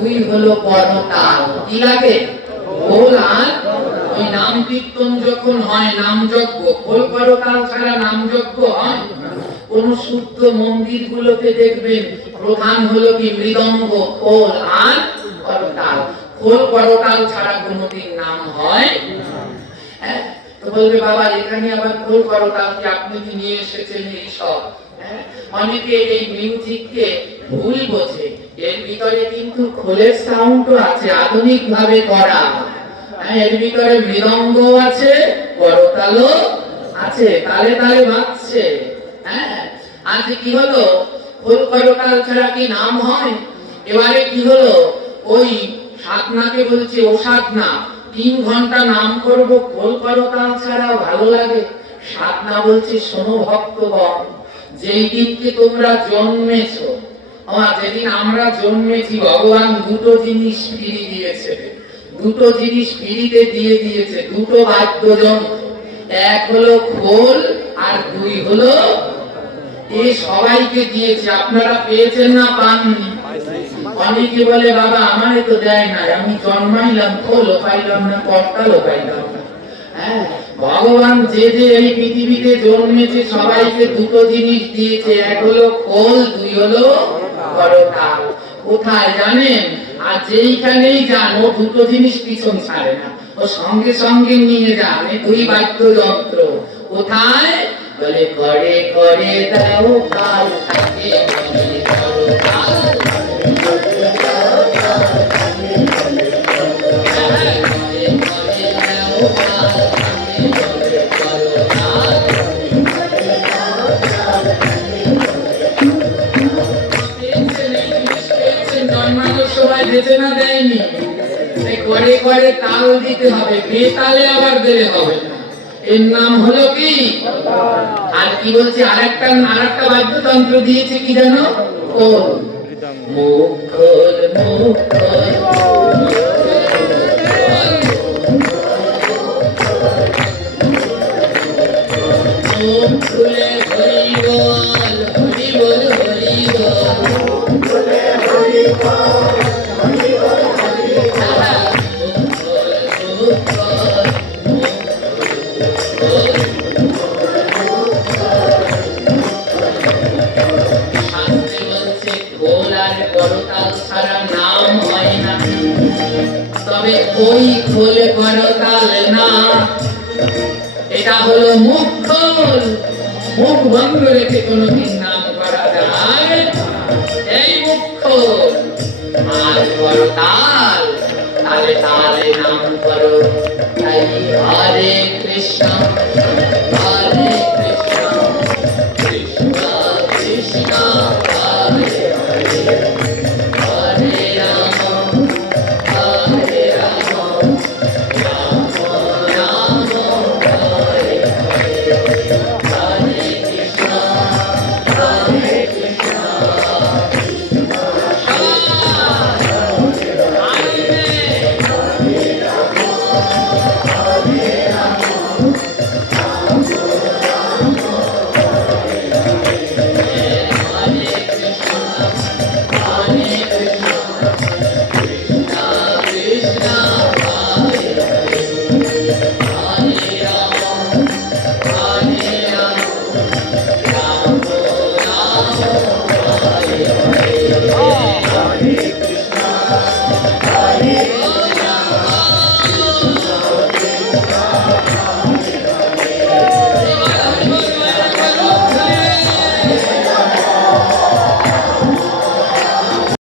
দুই হলো করতাল। কি লাগে? খোল আর ওই নাম কীর্তন যখন হয়, নাম যজ্ঞ, খোল করতাল ছাড়া নাম যজ্ঞ হয়? কোন শুদ্ধ মন্দির গুলোতে দেখবেন প্রধান হলো কি মৃদঙ্গ, খোল আর করতাল। খোল করতাল ছাড়া কোনোদিন নাম হয়? তো বলবে বাবা এখানে আবার খোল করতাল কি আপনি কি নিয়ে এসেছেন এই সব? অনেকে এই মিউজিককে ভুল বোঝে, এর ভিতরে কিন্তু খোলের সাউন্ডও আছে, আধুনিক ভাবে করা। এর ভিতরে মৃদঙ্গ আছে, করতালও আছে, তালে তালে বাজছে। আজ কি হলো, খোল করতাল ছাড়া কি নাম হয়? এবারে কি হলো, ওই সাধনাকে বলছে ও সাধনা 3 ঘন্টা নাম করব, খোল করতাল ছাড়া ভালো লাগে? সাধনা বলছে শোনো ভক্তগণ, যেই দিনকে তোমরা জন্মেছো, যেদিন আমরা জন্মেছি, ভগবান দুটো জিনিস ফিরি দিয়েছে, দুটো জিনিস ফিরিতে দিয়ে দিয়েছে, দুটো বাদ্যযন্ত্র। এক হলো খোল আর দুই হলো এ সবাইকে দিয়েছে। আপনারা পেয়েছেন না পাননি? অনেকে বলে বাবা আমারে তো দেয় না, আমি জন্মাইলাম খোলও পাইলাম না, করতালও পাইলাম না। ভগবান যে যে এই পৃথিবীতে জন্মেছে সবাইকে দুটো জিনিস দিয়েছে, এক হলো খোল, দুই হলো করতাল। কোথায় জানেন? আর যেইখানেই যান ও দুটো জিনিস পিছন ছাড়ে না, ও সঙ্গে সঙ্গে নিয়ে যান এই দুই বাদ্যযন্ত্র। কোথায়? বলে করে করে দাও কাল থাকে করতাল। বেঁচে না দেয়নি, করে করে তাল দিতে হবে, বেতালে আবার দিলে হবে না। এর নাম হলো কি? আর কি বলছে, আরেকটা বাদ্যযন্ত্র দিয়েছে কি জানো? খোল। মুখ খোল, মুখ খোল, মুখ খুলে হরি বল, হরি বল, হরি বল, খুলে হরি বল। তবে ওই খোল করতাল না, এটা হলো মুখ খোল। মুখ বন্ধ রেখে কোনদিন নাম করা যায়? এই মুখ খোল আর করতাল, তালে তালে নাম করো। হরে কৃষ্ণ।